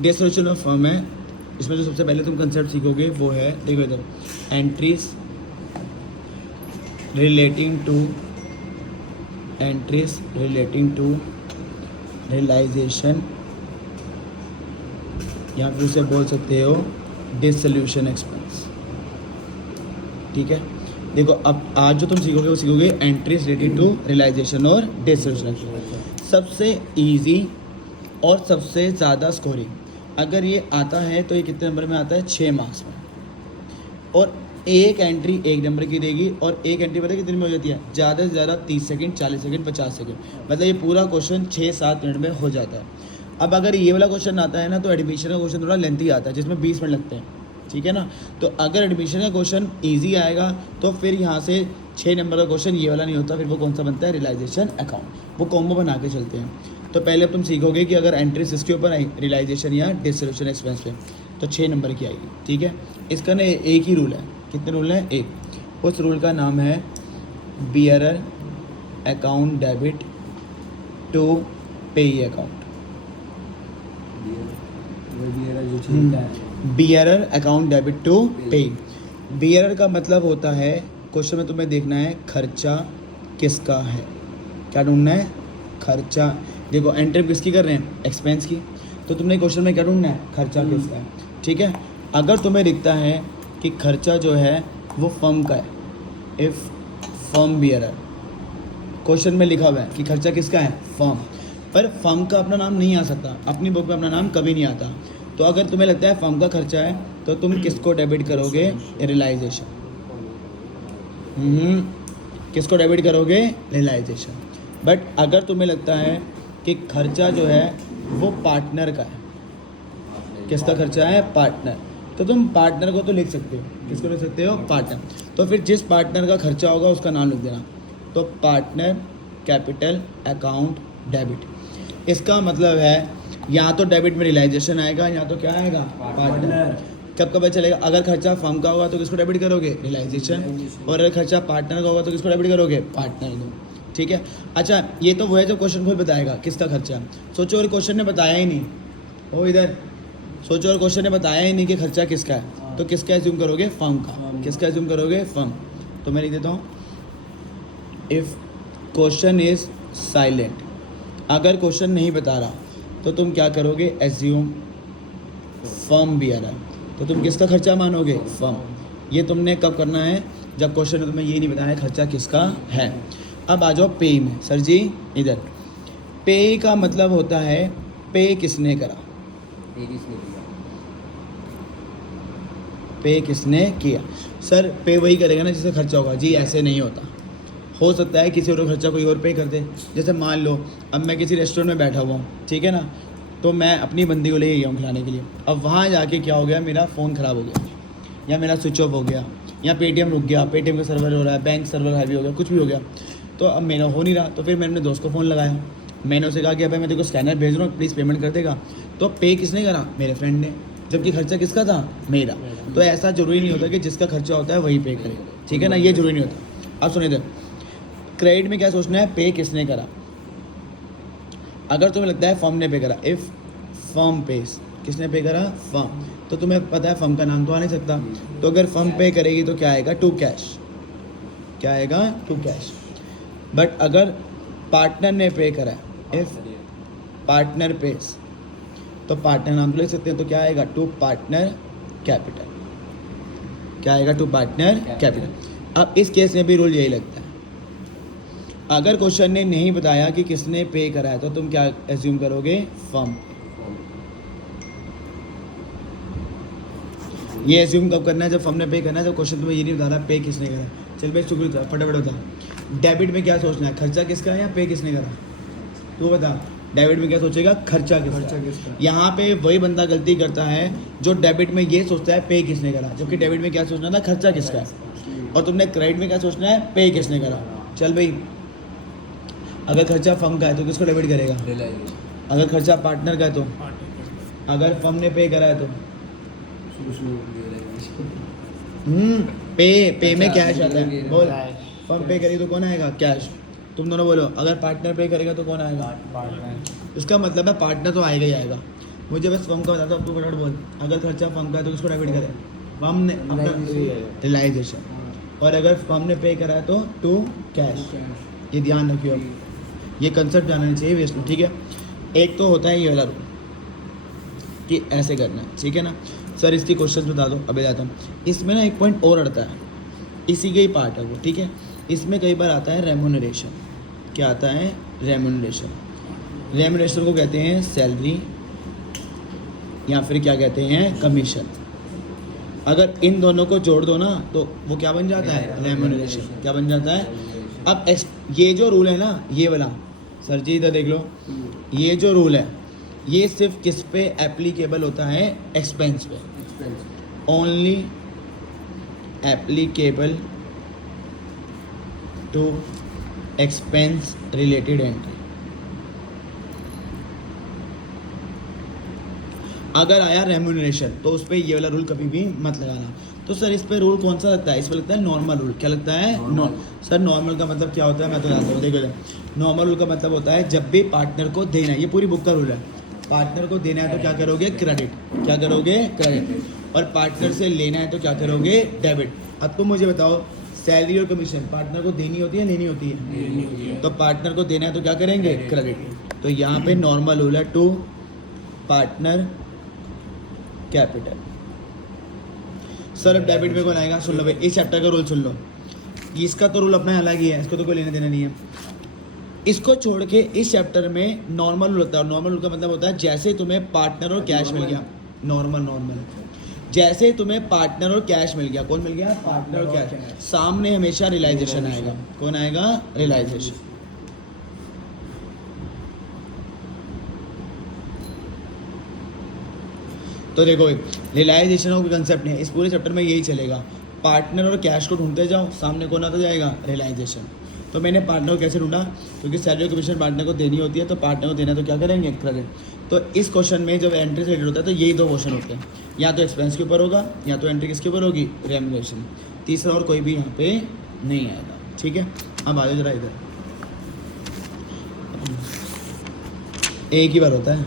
Dissolution of firm है, इसमें जो सबसे पहले तुम कंसेप्ट सीखोगे वो है, देखो इधर, एंट्रीज रिलेटिंग टू रियलाइजेशन, या फिर उसे बोल सकते हो डिसोल्यूशन एक्सपेंस। ठीक है, देखो अब आज जो तुम सीखोगे वो सीखोगे एंट्रीज रिलेटेड टू रियलाइजेशन और डिसोल्यूशन एक्सपेंस। सबसे इजी और सबसे ज़्यादा स्कोरिंग, अगर ये आता है तो ये कितने नंबर में आता है, 6 मार्क्स में। और एक एंट्री 1 नंबर की देगी, और एक एंट्री पता है कितने में हो जाती है, ज़्यादा से ज़्यादा 30 सेकंड, 40 सेकंड, 50 सेकंड, मतलब ये पूरा क्वेश्चन 6-7 मिनट में हो जाता है। अब अगर ये वाला क्वेश्चन आता है ना तो एडमिशन का क्वेश्चन थोड़ा लेंथी आता है, जिसमें 20 मिनट लगते हैं। ठीक है ना, तो अगर एडमिशन का क्वेश्चन ईजी आएगा तो फिर यहाँ से 6 नंबर का क्वेश्चन ये वाला नहीं होता, फिर वो कौन सा बनता है, रियलाइजेशन अकाउंट। वो कॉम्बो बना के चलते हैं। तो पहले अब तुम सीखोगे कि अगर एंट्रीज इसके ऊपर आई, रियलाइजेशन या डिसोल्यूशन एक्सपेंस पे, तो 6 नंबर की आएगी। ठीक है, इसका ना एक ही रूल है, कितने रूल हैं, एक। उस रूल का नाम है bearer account debit to payee account. Bearer account debit to payee. Bearer का मतलब होता है, क्वेश्चन में तुम्हें देखना है खर्चा किसका है, क्या ढूंढना है, खर्चा। देखो एंट्री किसकी कर रहे हैं, एक्सपेंस की, तो तुमने क्वेश्चन में क्या ढूंढना है, खर्चा किसका है। ठीक है, अगर तुम्हें दिखता है कि खर्चा जो है वो फर्म का है, इफ़ फर्म बियरर, क्वेश्चन में लिखा हुआ है कि खर्चा किसका है, फर्म, पर फर्म का अपना नाम नहीं आ सकता, अपनी बुक में अपना नाम कभी नहीं आता। तो अगर तुम्हें लगता है फर्म का खर्चा है तो तुम किसको डेबिट करोगे, रियलाइजेशन। किसको डेबिट करोगे, रियलाइजेशन। बट अगर तुम्हें लगता है कि खर्चा जो है वो पार्टनर का है, किसका खर्चा है, पार्टनर, तो तुम पार्टनर को तो लिख सकते हो, किसको लिख सकते हो, पार्टनर। तो फिर जिस पार्टनर का खर्चा होगा उसका नाम लिख देना, तो पार्टनर कैपिटल अकाउंट डेबिट। इसका मतलब है यहाँ तो डेबिट में रियलाइजेशन आएगा, यहाँ तो क्या आएगा, पार्टनर। कब कब चलेगा, अगर खर्चा फर्म का होगा तो किसको डेबिट करोगे, रियलाइजेशन, और अगर खर्चा पार्टनर का होगा तो किसको डेबिट करोगे, पार्टनर को। ठीक है, अच्छा ये तो वो है जो क्वेश्चन खुद बताएगा किसका खर्चा है। सोचो और क्वेश्चन ने बताया ही नहीं, ओ इधर सोचो, और क्वेश्चन ने बताया ही नहीं कि खर्चा किसका है, तो किसका एज्यूम करोगे, फर्म का। किसका एज्यूम करोगे, फर्म। तो मैं लिख देता हूँ, इफ़ क्वेश्चन इज साइलेंट, अगर क्वेश्चन नहीं बता रहा तो तुम क्या करोगे, एज्यूम फर्म बियरर, तो तुम किसका खर्चा मानोगे, फर्म। ये तुमने कब करना है, जब क्वेश्चन में तुम्हें ये नहीं बताया खर्चा किसका है। अब आ जाओ पे में, सर जी इधर, पे का मतलब होता है पे किसने करा, पे किसने किया। सर पे वही करेगा ना जिससे खर्चा होगा, जी ऐसे नहीं होता, हो सकता है किसी और खर्चा कोई और पे कर दे। जैसे मान लो अब मैं किसी रेस्टोरेंट में बैठा हुआ हूँ, ठीक है ना, तो मैं अपनी बंदी को ले गया हूँ खिलाने के लिए। अब वहाँ जाके क्या हो गया, मेरा फ़ोन ख़राब हो गया, या मेरा स्विच ऑफ हो गया, या पेटीएम रुक गया, पेटीएम का सर्वर हो रहा है, बैंक सर्वर हैवी हो गया, कुछ भी हो गया, तो अब मेरा हो नहीं रहा। तो फिर मैंने अपने दोस्त को फ़ोन लगाया, मैंने उसे कहा कि भाई मैं तेरे को स्कैनर भेज रहा हूँ, प्लीज़ पेमेंट कर देगा। तो पे किसने करा, मेरे फ्रेंड ने, जबकि खर्चा किसका था, मेरा। तो ऐसा ज़रूरी नहीं होता कि जिसका खर्चा होता है वही पे करे, ठीक है ना, ये ज़रूरी नहीं होता। अब सुनिए थे, क्रेडिट में क्या सोचना है, पे किसने करा। अगर तुम्हें लगता है फर्म ने पे करा, इफ़ फर्म पेस, किसने पे करा, फर्म, तो तुम्हें पता है फर्म का नाम तो आ नहीं सकता, तो अगर फर्म पे करेगी तो क्या आएगा, टू कैश, क्या आएगा, टू कैश। बट अगर पार्टनर ने पे करा, इफ़ पार्टनर पेस, तो पार्टनर नाम तो लिख सकते हैं, तो क्या आएगा, टू पार्टनर कैपिटल, क्या आएगा, टू पार्टनर कैपिटल। अब इस केस में भी रूल यही लगता है, अगर क्वेश्चन ने नहीं बताया कि किसने पे करा है तो तुम क्या एज्यूम करोगे, फर्म। ये एज्यूम कब करना है, जब फर्म ने पे करना है, जब क्वेश्चन तुम्हें ये नहीं बता रहा पे किसने करा। चल भाई शुक्र था, फटाफट बता, डेबिट में क्या सोचना है, खर्चा किसका है या पे किसने करा, तू बता। डेबिट में क्या सोचेगा, खर्चा किसका। यहाँ पे वही बंदा गलती करता है जो डेबिट में ये सोचता है पे किसने करा, जबकि डेबिट में क्या सोचना था, खर्चा किसका है, और तुमने क्रेडिट में क्या सोचना है, पे किसने करा। चल भाई, अगर खर्चा फर्म का है तो किसको डेबिट करेगा, अगर खर्चा पार्टनर का है तो, अगर फर्म ने पे करा है तो पे में कैश आता है, बोल। फर्म पे करेगी तो कौन आएगा, कैश। तुम दोनों बोलो, अगर पार्टनर पे करेगा तो कौन आएगा, इसका मतलब है पार्टनर तो आएगा ही आएगा। मुझे बस फर्म का बता दो, अब तू फटाफट बोल। अगर खर्चा फर्म का है तो किसको डेबिट करें? फर्म ने रियलाइजेशन। और अगर फर्म ने पे करा है तो टू कैश। ये ध्यान रखियो, ये कंसेप्ट जानना चाहिए वेस्ट में, ठीक है। एक तो होता है ये वाला रूल कि ऐसे करना है, ठीक है ना सर। इसकी क्वेश्चन बता दो, अभी जाता हूँ। इसमें ना एक पॉइंट और अड़ता है, इसी का ही पार्ट है वो, ठीक है। इसमें कई बार आता है रेम्यूनरेशन। क्या आता है? रेम्यूनरेशन। रेम्यूनरेशन को कहते हैं सैलरी या फिर क्या कहते हैं? कमीशन। अगर इन दोनों को जोड़ दो ना तो वो क्या बन जाता है? रेम्यूनरेशन। क्या बन जाता है? अब ये जो रूल है ना, ये वाला, सर जी इधर देख लो, ये जो रूल है ये सिर्फ किस पे एप्लीकेबल होता है? एक्सपेंस पे। Only applicable to expense related entry. अगर आया रेम्यूनरेशन तो उस पर ये वाला रूल कभी भी मत लगाना। तो सर इस पे रूल कौन सा लगता है? इस पर लगता है नॉर्मल रूल। क्या लगता है? सर नॉर्मल का मतलब क्या होता है मैं तो जानता हूँ, देखो नॉर्मल रूल का मतलब होता है जब भी पार्टनर को देना है, ये पूरी बुक का रूल है, पार्टनर को देना है तो क्या करोगे? क्रेडिट। क्या करोगे? क्रेडिट। और पार्टनर से लेना है तो क्या करोगे? डेबिट। अब तुम मुझे बताओ, सैलरी और कमीशन पार्टनर को देनी होती है, लेनी होती है? तो पार्टनर को देना है तो क्या करेंगे? क्रेडिट। तो यहाँ पे नॉर्मल रूल है टू पार्टनर कैपिटल। सर अब डेबिट में कौन आएगा? सुन लो भाई, इस चैप्टर का रूल सुन लो। इसका तो रूल अपना अलग ही है, इसको तो कोई लेने देना नहीं है। इसको छोड़ के इस चैप्टर में नॉर्मल रूल होता है। नॉर्मल रूल का मतलब होता है जैसे तुम्हें पार्टनर और कैश मिल गया, नॉर्मल जैसे तुम्हें पार्टनर और कैश मिल गया, कौन मिल गया? पार्टनर और कैश। सामने हमेशा रियलाइजेशन आएगा। कौन आएगा? रियलाइजेशन। तो देखो रियलाइजेशन का कोई कंसेप्ट नहीं है, इस पूरे चैप्टर में यही चलेगा। पार्टनर और कैश को ढूंढते जाओ, सामने कौन आता जाएगा? रियलाइजेशन। तो मैंने पार्टनर को कैसे ढूंढा? क्योंकि सैलरी और कमीशन पार्टनर को देनी होती है, तो पार्टनर को देना तो क्या करेंगे? क्रेडिट। तो इस क्वेश्चन में जब एंट्री से रिलेटेड होता है तो यही दो क्वेश्चन होते हैं, या तो एक्सपेंस के ऊपर होगा या तो एंट्री किसके ऊपर होगी? रेम्यूनरेशन। तीसरा और कोई भी यहाँ पे नहीं आएगा, ठीक है। अब आ जाओ जरा इधर, एक ही बार होता है।